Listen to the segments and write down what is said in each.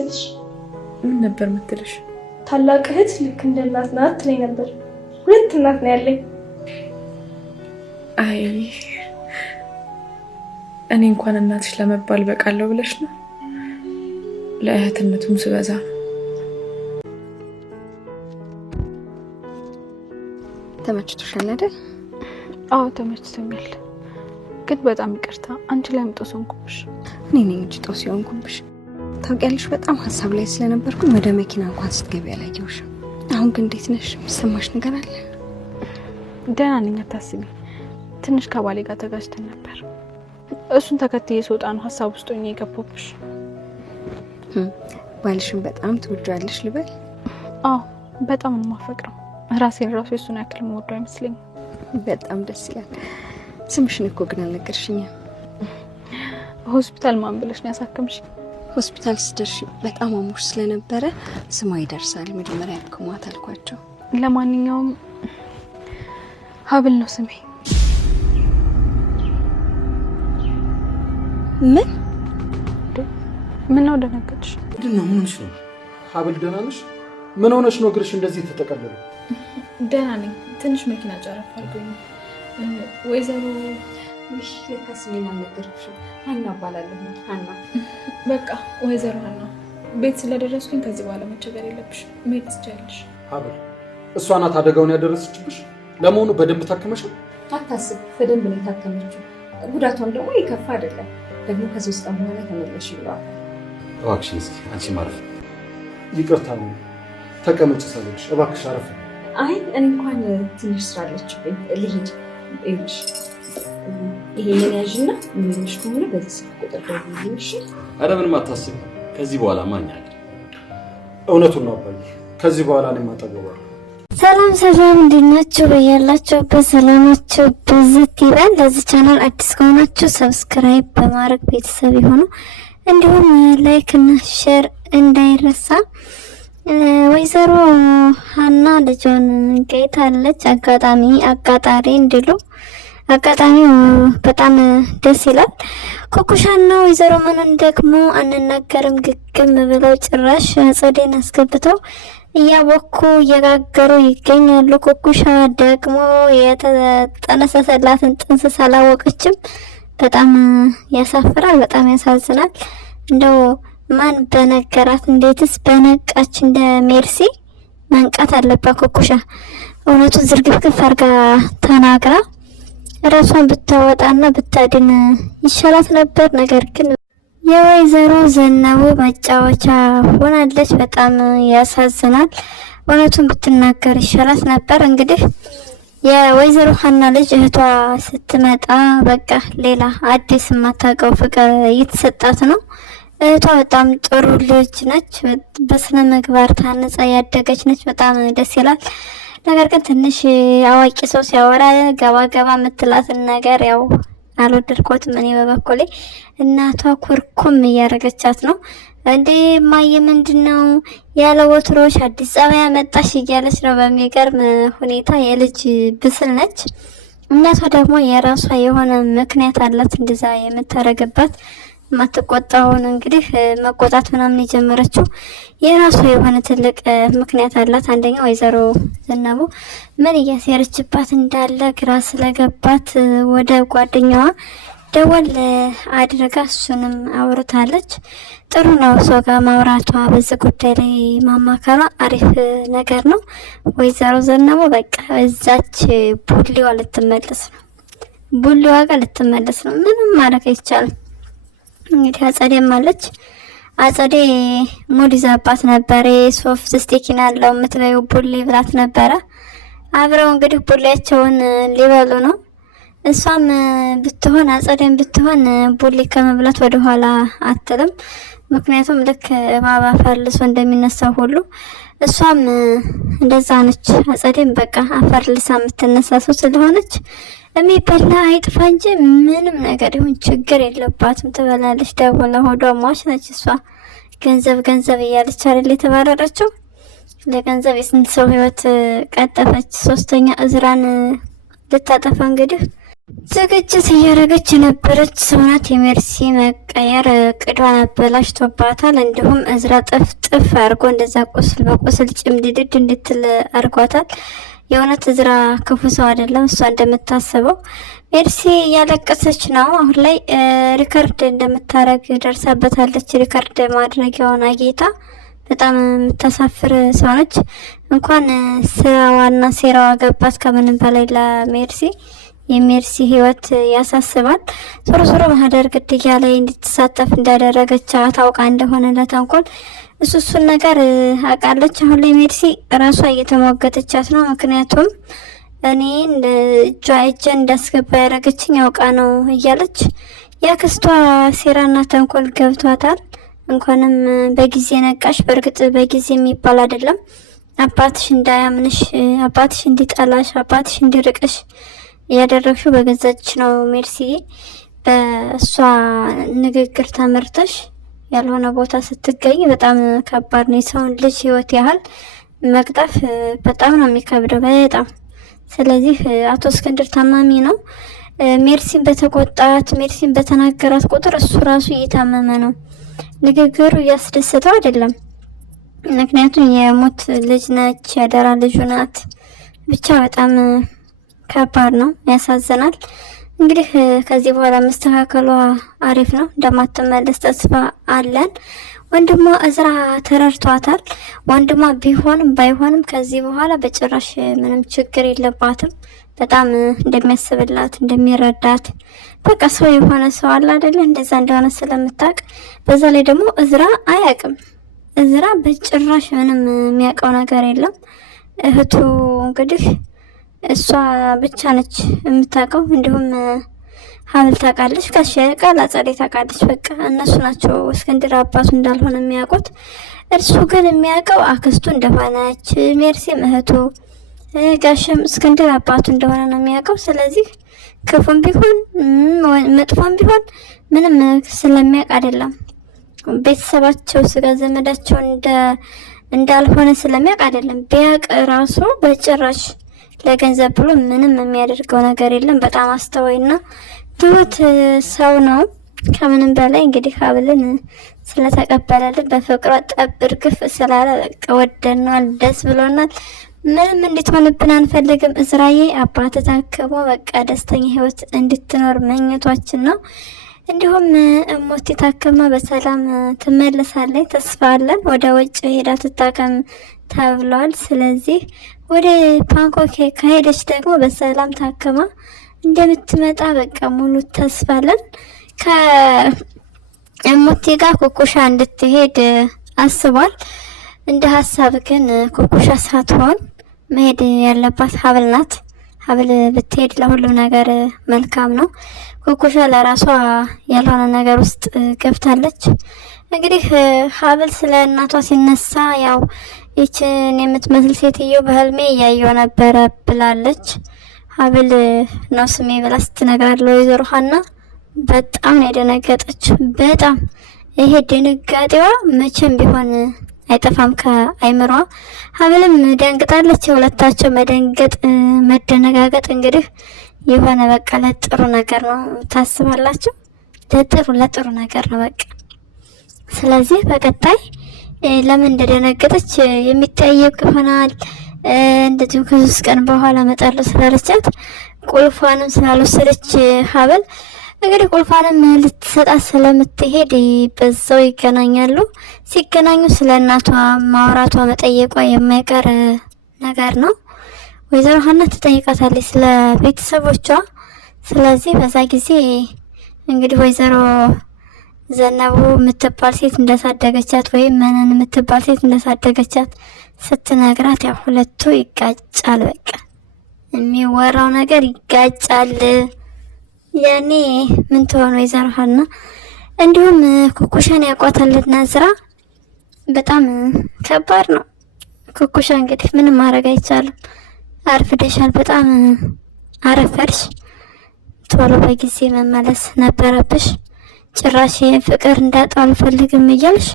መሰለሽ? ምን ነበር የምትልሽ? ታላቅ እህት ልክ እንደ እናት ናት ትለኝ ነበር። ሁለት እናት ነው ያለኝ። አይ እኔ እንኳን እናትሽ ለመባል በቃለሁ ብለሽ ነው? ለእህትነቱም ስበዛ ተመችቶሻል አይደል? አዎ ተመችቶኛል። ግን በጣም ይቅርታ አንቺ ላይ ጦስ ሆንኩብሽ። እኔ ነኝ እንጂ ጦስ ሆንኩብሽ። ታውቂያለሽ በጣም ሀሳብ ላይ ስለነበርኩኝ ወደ መኪና እንኳን ስትገቢ አላየሁሽም። አሁን ግን እንዴት ነሽ? የሚሰማሽ ነገር አለ? ደህና ነኝ አታስቢ። ትንሽ ከባሌ ጋር ተጋጭተን ነበር። እሱን ተከትዬ ስወጣ ነው ሀሳብ ውስጥ ሆኜ የገባሁብሽ። ባልሽን በጣም ትወጂዋለሽ ልበል? አዎ በጣም ነው የማፈቅረው። ራሴን ራሱ እሱን ያክል የምወደው አይመስለኝም። በጣም ደስ ይላል። ስምሽን እኮ ግን አልነገርሽኝም። ሆስፒታል ማን ብለሽ ነው ያሳከምሽ? ሆስፒታል ስደርሽ በጣም አሞሽ ስለነበረ ስሟ ይደርሳል መጀመሪያ ያክሟት አልኳቸው። ለማንኛውም ሀብል ነው ስሜ። ምን ነው ደነገጥሽ? ምንድነው? ምን ሆነሽ ነው? ሀብል ደህና ነሽ? ምን ሆነሽ ነው እግርሽ እንደዚህ ተጠቀለለ? ደህና ነኝ። ትንሽ መኪና ጨረፍ አድርጎኝ። ወይዘሮ ለካስሜን አልነገርኩሽም። ሀና እባላለሁ። ሀና በቃ ወይዘሮ ሀና ቤት ስለደረስኩኝ ከዚህ በኋላ መቸገር የለብሽም። መሄድ ትችያለሽ። ሀብል እሷ ናት አደጋውን ያደረሰችብሽ? ለመሆኑ በደንብ ታከመሻል? አታስብ፣ በደንብ ነው የታከመችው። ጉዳቷም ደግሞ የከፋ አይደለም። ደግሞ ከ3 ቀን በኋላ ተመለሽ ይሏል። እባክሽ እስኪ አንቺ ማረፍ። ይቅርታ ነው ተቀመጭ ሳለሽ እባክሽ አረፍ። አይ እኔ እንኳን ትንሽ ስራ አለችብኝ ልሂድ። ይሄ የነያዥና ምንሽ ከሆነ በዚህ ስልክ ቁጥር ደውልልሽ። አረ ምንም አታስቢ፣ ከዚህ በኋላ ማኛል። እውነቱን ነው አባዬ፣ ከዚህ በኋላ እኔ ማጠገባለሁ። ሰላም ሰላም፣ እንዴት ናችሁ? በያላችሁበት ሰላማችሁ ብዝት ይበል። ለዚህ ቻናል አዲስ ከሆናችሁ ሰብስክራይብ በማድረግ ቤተሰብ ይሁኑ። እንዲሁም ላይክ እና ሼር እንዳይረሳ። ወይዘሮ ሀና ልጇን ገይታለች። አጋጣሪ እንዲሉ አጋጣሚው በጣም ደስ ይላል። ኩኩሻና ወይዘሮ ምንን ደግሞ አንናገርም ግግም ብለው ጭራሽ አጸዴን አስገብተው እያቦኩ እየጋገሩ ይገኛሉ። ኩኩሻ ደግሞ የተጠነሰሰላትን ጥንስስ አላወቀችም። በጣም ያሳፍራል፣ በጣም ያሳዝናል። እንደው ማን በነገራት? እንዴትስ በነቃች? እንደ ሜርሲ መንቃት አለባት ኩኩሻ። እውነቱ ዝርግፍግፍ አርጋ ተናግራ ራሷን ብታወጣና ብታድን ይሻላት ነበር። ነገር ግን የወይዘሮ ዘነቡ መጫወቻ ሆናለች። በጣም ያሳዝናል። እውነቱን ብትናገር ይሻላት ነበር። እንግዲህ የወይዘሮ ሀና ልጅ እህቷ ስትመጣ በቃ ሌላ አዲስ የማታውቀው ፍቅር እየተሰጣት ነው። እህቷ በጣም ጥሩ ልጅ ነች። በስነ ምግባር ታንጻ ያደገች ነች። በጣም ደስ ይላል። ነገር ግን ትንሽ አዋቂ ሰው ሲያወራ ገባ የምትላትን ነገር ያው አልወደድኳትም። እኔ በበኩሌ እናቷ ኩርኩም እያረገቻት ነው። እንዴ ማየ ምንድነው ያለ ወትሮሽ አዲስ ጸባይ መጣሽ እያለች ነው። በሚገርም ሁኔታ የልጅ ብስል ነች። እናቷ ደግሞ የራሷ የሆነ ምክንያት አላት እንደዛ የምታረግባት። ማትቆጣውን እንግዲህ መቆጣት ምናምን የጀመረችው የራሷ የሆነ ትልቅ ምክንያት አላት። አንደኛ ወይዘሮ ዘነቡ ምን እያሴረችባት እንዳለ ግራ ስለገባት ወደ ጓደኛዋ ደወል አድርጋ እሱንም አውርታለች። ጥሩ ነው ሰው ጋር ማውራቷ፣ በዚህ ጉዳይ ላይ ማማከሯ አሪፍ ነገር ነው። ወይዘሮ ዘነቡ በቃ እዛች ቡሊዋ ልትመለስ ነው። ቡሊዋ ጋር ልትመለስ ነው። ምንም ማድረግ አይቻልም። እንግዲህ አጸዴም አለች። አጸዴ ሙድ ይዛባት ነበር። ሶፍት ስቲኪን አለው የምትበይው ቡሊ ብላት ነበረ። አብረው እንግዲህ ቡሊያቸውን ሊበሉ ነው። እሷም ብትሆን አጸዴም ብትሆን ቡሊ ከመብላት ወደ ኋላ አትልም። ምክንያቱም ልክ እባብ አፈር ልሶ እንደሚነሳው ሁሉ እሷም እንደዛ ነች። አጸዴም በቃ አፈር ልሳ የምትነሳ ሰው ስለሆነች የሚበላ አይጥፋ እንጂ ምንም ነገር ይሁን ችግር የለባትም፣ ትበላለች። ደውላ ሆዷ ሟች ነች እሷ። ገንዘብ እያለች አይደል የተባረረችው። ለገንዘብ የስንት ሰው ህይወት ቀጠፈች። 3ኛ እዝራን ልታጠፋ እንግዲህ ዝግጅት እያደረገች የነበረች ሰውናት የሜርሲ መቀየር ቅዷን አበላሽቶባታል። እንዲሁም እዝራ ጥፍጥፍ አድርጎ እንደዛ ቁስል በቁስል ጭምድድድ እንድትል አድርጓታል። የእውነት እዝራ ክፉ ሰው አይደለም እሷ እንደምታስበው። ሜርሲ እያለቀሰች ነው። አሁን ላይ ሪከርድ እንደምታረግ ደርሳበታለች። ሪከርድ ማድረጊያውን አጌታ በጣም የምታሳፍር ሰው ነች። እንኳን ስራዋና ሴራዋ ገባት። ከምንም በላይ ለሜርሲ የሜርሲ ህይወት ያሳስባል። ዞሮ ዞሮ ማህደር ግድያ ላይ እንድትሳተፍ እንዳደረገች ታውቃ እንደሆነ ለተንኮል እሱን ነገር አውቃለች። አሁን ላይ ሜርሲ ራሷ እየተሟገተቻት ነው። ምክንያቱም እኔን እጄን እንዳስገባ ያደረገችኝ ያውቃ ነው እያለች ያክስቷ ሴራና ተንኮል ገብቷታል። እንኳንም በጊዜ ነቃሽ። በእርግጥ በጊዜ የሚባል አይደለም። አባትሽ እንዳያምንሽ፣ አባትሽ እንዲጠላሽ፣ አባትሽ እንዲርቅሽ ያደረግሽው በገዛች ነው ሜርሲ። በእሷ ንግግር ተመርተሽ ያልሆነ ቦታ ስትገኝ በጣም ከባድ ነው። የሰውን ልጅ ህይወት ያህል መቅጠፍ በጣም ነው የሚከብደው፣ በጣም። ስለዚህ አቶ እስክንድር ታማሚ ነው። ሜርሲን በተቆጣት፣ ሜርሲን በተናገራት ቁጥር እሱ ራሱ እየታመመ ነው። ንግግሩ እያስደሰተው አይደለም። ምክንያቱም የሞት ልጅ ነች፣ ያደራ ልጁ ናት። ብቻ በጣም ከባድ ነው፣ ያሳዝናል። እንግዲህ ከዚህ በኋላ መስተካከሏ አሪፍ ነው። እንደማትመለስ ተስፋ አለን። ወንድሟ እዝራ ተረድቷታል። ወንድሟ ቢሆንም ባይሆንም ከዚህ በኋላ በጭራሽ ምንም ችግር የለባትም። በጣም እንደሚያስብላት እንደሚረዳት፣ በቃ ሰው የሆነ ሰው አለ አይደለ? እንደዛ እንደሆነ ስለምታውቅ፣ በዛ ላይ ደግሞ እዝራ አያውቅም። እዝራ በጭራሽ ምንም የሚያውቀው ነገር የለም። እህቱ እንግዲህ እሷ ብቻ ነች የምታውቀው። እንዲሁም ሀብል ታውቃለች፣ ቃል አጸዴ ታውቃለች። በቃ እነሱ ናቸው እስክንድር አባቱ እንዳልሆነ የሚያውቁት። እርሱ ግን የሚያውቀው አክስቱ እንደሆነች፣ ሜርሲም እህቱ፣ ጋሸም እስክንድር አባቱ እንደሆነ ነው የሚያውቀው። ስለዚህ ክፉም ቢሆን መጥፎም ቢሆን ምንም ስለሚያውቅ አይደለም። ቤተሰባቸው ስጋ ዘመዳቸው እንዳልሆነ ስለሚያውቅ አይደለም። ቢያውቅ ራሱ በጭራሽ ለገንዘብ ብሎ ምንም የሚያደርገው ነገር የለም። በጣም አስተዋይና ትሁት ሰው ነው። ከምንም በላይ እንግዲህ ሀብልን ስለተቀበለልን በፍቅሯ ጠብር ግፍ ስላለ በቃ ወደናል፣ ደስ ብሎናል። ምንም እንድትሆንብን አንፈልግም። እዝራዬ አባት ታክሞ በቃ ደስተኛ ህይወት እንድትኖር መኝቷችን ነው። እንዲሁም እሞት ታከማ በሰላም ትመለሳለች፣ ተስፋ አለን። ወደ ውጭ ሄዳ ትታከም ተብሏል። ስለዚህ ወደ ባንኮክ ከሄደች ደግሞ በሰላም ታከማ እንደምትመጣ በቃ ሙሉ ተስፋ አለን። ከእሞቴ ጋር ኩኩሻ እንድትሄድ አስቧል። እንደ ሀሳብ ግን ኩኩሻ ሳትሆን መሄድ ያለባት ሀብል ናት። ሀብል ብትሄድ ለሁሉም ነገር መልካም ነው። ኩኩሻ ለራሷ ያልሆነ ነገር ውስጥ ገብታለች። እንግዲህ ሀብል ስለ እናቷ ሲነሳ ያው ይችን የምትመስል ሴትዮ በህልሜ እያየው ነበረ ብላለች። ሀብል ነው ስሜ ብላ ስትነግራት ለወይዘሮ ሀና በጣም ነው የደነገጠች። በጣም ይሄ ድንጋጤዋ መቼም ቢሆን አይጠፋም ከአይምሯ። ሀብልም ደንግጣለች። የሁለታቸው መደንገጥ መደነጋገጥ እንግዲህ የሆነ በቃ ለጥሩ ነገር ነው ታስባላችሁ። ለጥሩ ነገር ነው በቃ። ስለዚህ በቀጣይ ለምን እንደደነገጠች የሚጠየቅ ይሆናል። እንደዚሁ ከ3 ቀን በኋላ እመጣለሁ ስላለቻት ቁልፏንም ስላልወሰደች ሀብል እንግዲህ ቁልፏንም ልትሰጣት ስለምትሄድ በዛው ይገናኛሉ። ሲገናኙ ስለ እናቷ ማውራቷ መጠየቋ የማይቀር ነገር ነው። ወይዘሮ ሀና ትጠይቃታለች ስለ ቤተሰቦቿ። ስለዚህ በዛ ጊዜ እንግዲህ ወይዘሮ ዘነቡ የምትባል ሴት እንዳሳደገቻት ወይም መነን የምትባል ሴት እንዳሳደገቻት ስትነግራት ያው ሁለቱ ይጋጫል። በቃ የሚወራው ነገር ይጋጫል። ያኔ ምን ትሆን ወይዘሮ ሀና። እንዲሁም ኩኩሻን ያቋታልና ዝራ በጣም ከባድ ነው። ኩኩሻ እንግዲህ ምንም ማድረግ አይቻልም። አርፍደሻል፣ በጣም አረፈድሽ። ቶሎ በጊዜ መመለስ ነበረብሽ። ጭራሽ ፍቅር እንዳጣው አልፈልግም እያልሽ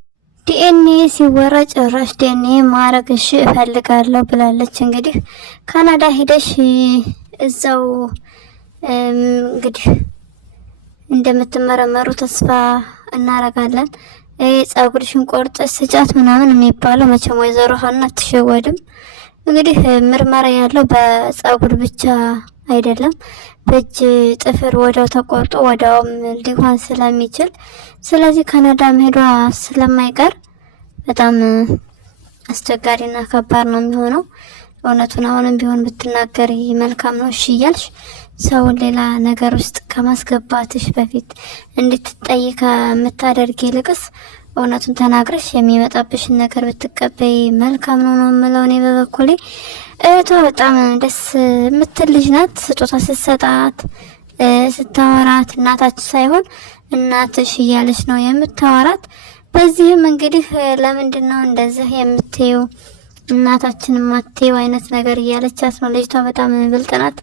ዲኤንኤ ሲወራ ጭራሽ ዲኤንኤ ማረግሽ እፈልጋለሁ ብላለች። እንግዲህ ካናዳ ሄደሽ እዛው እንግዲህ እንደምትመረመሩ ተስፋ እናረጋለን። ጸጉርሽን ቆርጠሽ ስጫት ምናምን የሚባለው መቼም ወይዘሮ ሀና አትሸወድም። እንግዲህ ምርመራ ያለው በጸጉር ብቻ አይደለም፣ በእጅ ጥፍር ወዳው ተቆርጦ ወዳውም ሊሆን ስለሚችል ስለዚህ ካናዳ መሄዷ ስለማይቀር በጣም አስቸጋሪና ከባድ ነው የሚሆነው። እውነቱን አሁንም ቢሆን ብትናገሪ መልካም ነው። እሺ እያልሽ ሰውን ሌላ ነገር ውስጥ ከማስገባትሽ በፊት እንድትጠይ ከምታደርጊ ይልቅስ እውነቱን ተናግረሽ የሚመጣብሽን ነገር ብትቀበይ መልካም ነው ነው የምለው እኔ በበኩሌ። እህቷ በጣም ደስ የምትል ልጅ ናት። ስጦታ ስትሰጣት ስታወራት እናታች ሳይሆን እናትሽ እያለች ነው የምታወራት። በዚህም እንግዲህ ለምንድን ነው እንደዚህ የምትዩ እናታችን ማትዩ አይነት ነገር እያለቻት ነው። ልጅቷ በጣም ብልጥ ናት።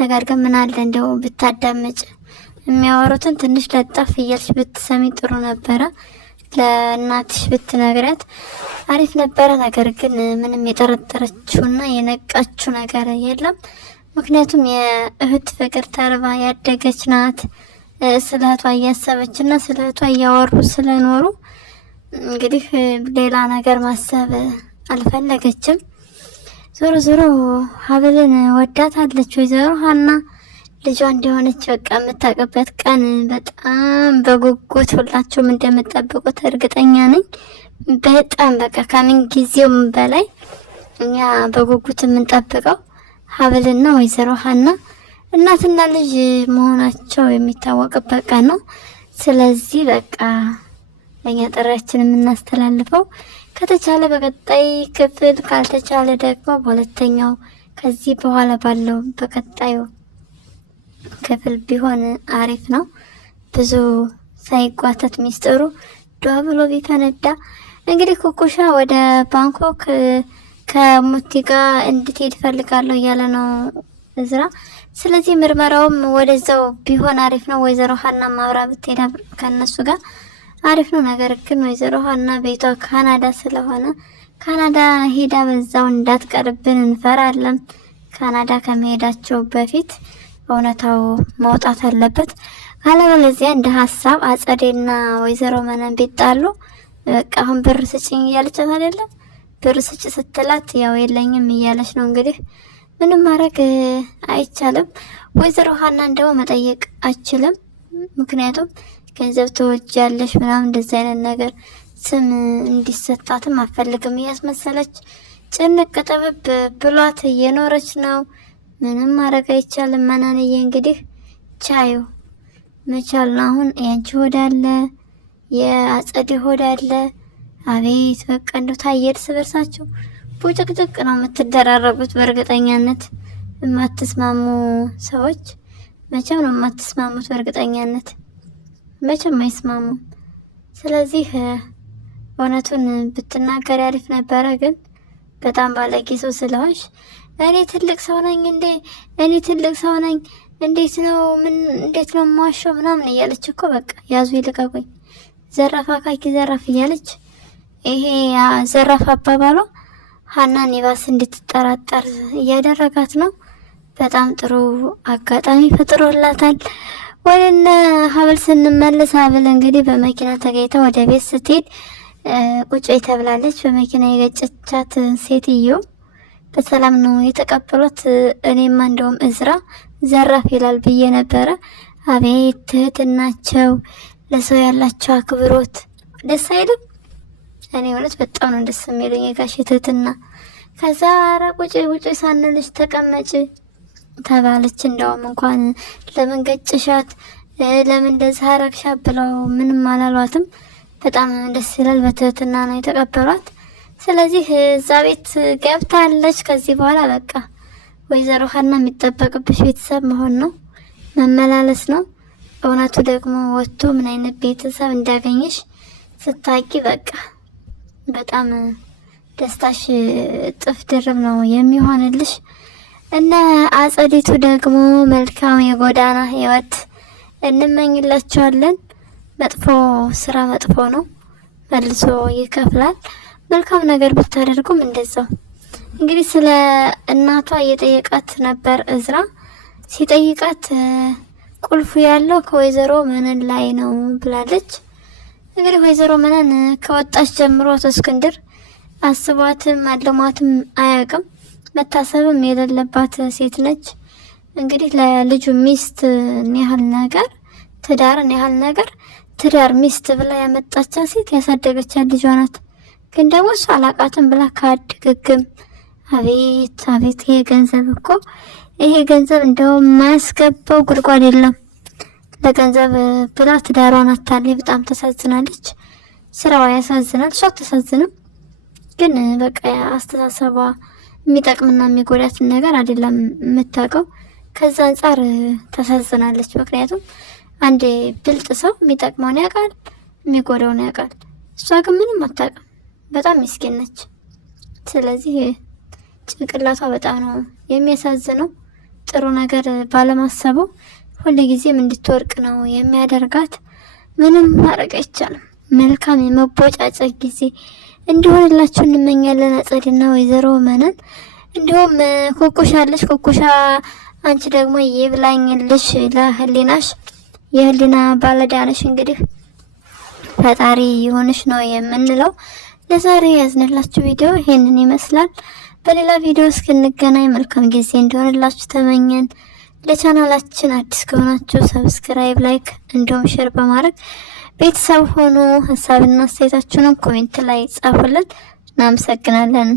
ነገር ግን ምን አለ እንደው ብታዳምጭ የሚያወሩትን ትንሽ ለጣፍ እያልሽ ብትሰሚ ጥሩ ነበረ። ለእናትሽ ብትነግረት አሪፍ ነበረ። ነገር ግን ምንም የጠረጠረችውና የነቃችው ነገር የለም። ምክንያቱም የእህት ፍቅር ተርባ ያደገች ናት። ስለ እህቷ እያሰበችና ስለ እህቷ እያወሩ ስለኖሩ እንግዲህ ሌላ ነገር ማሰብ አልፈለገችም። ዞሮ ዞሮ ሀብልን ወዳታለች ወይዘሮ ሀና። ልጇ እንደሆነች በቃ የምታውቅበት ቀን በጣም በጉጉት ሁላችሁም እንደምትጠብቁት እርግጠኛ ነኝ። በጣም በቃ ከምን ጊዜውም በላይ እኛ በጉጉት የምንጠብቀው ሀብልና ወይዘሮ ሀና እናትና ልጅ መሆናቸው የሚታወቅበት ቀን ነው። ስለዚህ በቃ ለኛ ጥሪያችን የምናስተላልፈው ከተቻለ በቀጣይ ክፍል ካልተቻለ ደግሞ በሁለተኛው ከዚህ በኋላ ባለው በቀጣዩ ክፍል ቢሆን አሪፍ ነው። ብዙ ሳይጓተት ሚስጥሩ ዷ ብሎ ቢፈነዳ። እንግዲህ ኩኩሻ ወደ ባንኮክ ከሙቲ ጋር እንድትሄድ ፈልጋለሁ እያለ ነው እዝራ። ስለዚህ ምርመራውም ወደዛው ቢሆን አሪፍ ነው። ወይዘሮ ሀና ማብራ ብትሄድ ከነሱ ጋር አሪፍ ነው። ነገር ግን ወይዘሮ ሀና ቤቷ ካናዳ ስለሆነ ካናዳ ሄዳ በዛው እንዳትቀርብን እንፈራለን። ካናዳ ከመሄዳቸው በፊት እውነታው መውጣት አለበት። ካለበለዚያ እንደ ሀሳብ አጸዴና ወይዘሮ መነን ቢጣሉ በቃ አሁን ብር ስጭኝ እያለቻት አይደለም። ብር ስጭ ስትላት ያው የለኝም እያለች ነው። እንግዲህ ምንም ማድረግ አይቻልም። ወይዘሮ ሀናን ደግሞ መጠየቅ አይችልም። ምክንያቱም ገንዘብ ተወጃለሽ ምናምን እንደዚህ አይነት ነገር ስም እንዲሰጣትም አፈልግም እያስመሰለች ጭንቅ ጥብብ ብሏት እየኖረች ነው። ምንም ማድረግ አይቻልም። መናንዬ እንግዲህ ቻዩ መቻል ነው። አሁን ያንቺ ሆድ አለ፣ የአጸዴ ሆድ አለ። አቤት በቃ እንደው ታየ እርስ በርሳችሁ ቡጭቅጭቅ ነው የምትደራረጉት። በእርግጠኛነት የማትስማሙ ሰዎች መቼም ነው የማትስማሙት። በእርግጠኛነት መቼም አይስማሙም። ስለዚህ እውነቱን ብትናገር ያሪፍ ነበረ። ግን በጣም ባለጌ ሰው ስለሆንሽ እኔ ትልቅ ሰው ነኝ እንዴ? እኔ ትልቅ ሰው ነኝ እንዴት ነው እንዴት ነው የማዋሸው ምናምን እያለች እኮ በቃ ያዙ ይልቀቁኝ፣ ዘራፍ አካኪ ዘራፍ እያለች ይሄ ዘራፍ አባባሏ ሀናን ይባስ እንድትጠራጠር እያደረጋት ነው። በጣም ጥሩ አጋጣሚ ፈጥሮላታል። ወደነ ሀብል ስንመለስ ሀብል እንግዲህ በመኪና ተገኝታ ወደ ቤት ስትሄድ ቁጭ ተብላለች። በመኪና የገጨቻት ሴትዮ በሰላም ነው የተቀበሏት። እኔማ እንደውም እዝራ ዘራፍ ይላል ብዬ ነበረ። አቤት ትህትናቸው፣ ለሰው ያላቸው አክብሮት ደስ አይልም? እኔ እውነት በጣም ነው ደስ የሚለኝ የጋሽ ትህትና። ከዛ ኧረ ቁጭ ቁጭ ሳንልሽ ተቀመጭ ተባለች። እንደውም እንኳን ለምን ገጭሻት ለምን እንደዚህ አረግሻ ብለው ምንም አላሏትም። በጣም ደስ ይላል። በትህትና ነው የተቀበሏት። ስለዚህ እዛ ቤት ገብታለች። ከዚህ በኋላ በቃ ወይዘሮ ሀና የሚጠበቅብሽ ቤተሰብ መሆን ነው፣ መመላለስ ነው። እውነቱ ደግሞ ወጥቶ ምን አይነት ቤተሰብ እንዳገኘሽ ስታቂ በቃ በጣም ደስታሽ ጥፍ ድርብ ነው የሚሆንልሽ። እና አጸዲቱ ደግሞ መልካም የጎዳና ህይወት እንመኝላቸዋለን። መጥፎ ስራ መጥፎ ነው፣ መልሶ ይከፍላል። መልካም ነገር ብታደርጉም እንደዛው። እንግዲህ ስለ እናቷ እየጠየቃት ነበር እዝራ። ሲጠይቃት ቁልፉ ያለው ከወይዘሮ መነን ላይ ነው ብላለች። እንግዲህ ወይዘሮ መነን ከወጣች ጀምሮ አቶ እስክንድር አስቧትም አለሟትም አያውቅም። መታሰብም የሌለባት ሴት ነች። እንግዲህ ለልጁ ሚስት ያህል ነገር ትዳርን ያህል ነገር ትዳር ሚስት ብላ ያመጣቻት ሴት ያሳደገቻት ልጇ ናት። ግን ደግሞ እሷ አላቃትም ብላ ካድግግም አቤት አቤት! ይሄ ገንዘብ እኮ ይሄ ገንዘብ እንደው ማያስገባው ጉድጓድ የለም። ለገንዘብ ብላ ትዳሯን አታለች። በጣም ተሳዝናለች። ስራዋ ያሳዝናል። እሷ አትሳዝንም፣ ግን በቃ አስተሳሰቧ የሚጠቅምና የሚጎዳትን ነገር አይደለም የምታውቀው። ከዛ አንጻር ተሳዝናለች። ምክንያቱም አንድ ብልጥ ሰው የሚጠቅመውን ያውቃል፣ የሚጎዳውን ያውቃል። እሷ ግን ምንም አታውቅም። በጣም ምስኪን ነች። ስለዚህ ጭንቅላቷ በጣም ነው የሚያሳዝነው። ጥሩ ነገር ባለማሰበው ሁልጊዜም እንድትወርቅ ነው የሚያደርጋት። ምንም ማድረግ አይቻልም። መልካም የመቦጫጨቅ ጊዜ እንዲሆንላችሁ እንመኛለን። አጸድና ወይዘሮ መነን እንዲሁም ኩኩሻ አለች። ኩኩሻ አንቺ ደግሞ ይብላኝልሽ ለህሊናሽ፣ የህሊና ባለዳነሽ። እንግዲህ ፈጣሪ ይሁንሽ ነው የምንለው። ለዛሬ ያዝንላችሁ ቪዲዮ ይሄንን ይመስላል። በሌላ ቪዲዮ እስክንገናኝ መልካም ጊዜ እንዲሆንላችሁ ተመኘን። ለቻናላችን አዲስ ከሆናችሁ ሰብስክራይብ፣ ላይክ እንዲሁም ሼር በማድረግ ቤተሰብ ሆኑ። ሀሳብና አስተያየታችሁንም ኮሜንት ላይ ጻፉልን። እናመሰግናለን።